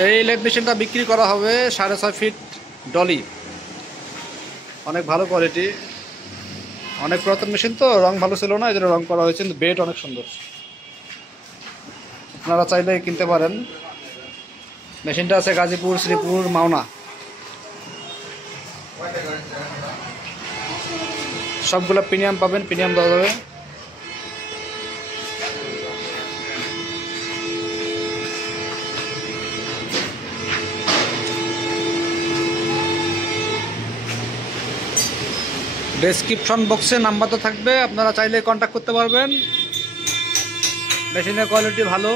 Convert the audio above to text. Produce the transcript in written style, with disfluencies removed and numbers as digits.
এই লেদ মেশিনটা বিক্রি করা হবে 6.5 ফিট ডলি, অনেক ভালো কোয়ালিটি, অনেক পুরাতন মেশিন তো, রং ভালো ছিল না, এদের রং করা হয়েছে, কিন্তু বেড অনেক সুন্দর। আপনারা চাইলে কিনতে পারেন। মেশিনটা আছে গাজীপুর, শ্রীপুর, মাওনা, সবগুলো প্রিমিয়াম পাবেন, প্রিমিয়াম দেওয়া যাবে। ডেসক্রিপশন বক্সে নাম্বার তো থাকবে, আপনারা চাইলে কন্ট্যাক্ট করতে পারবেন। মেশিনের কোয়ালিটি ভালো।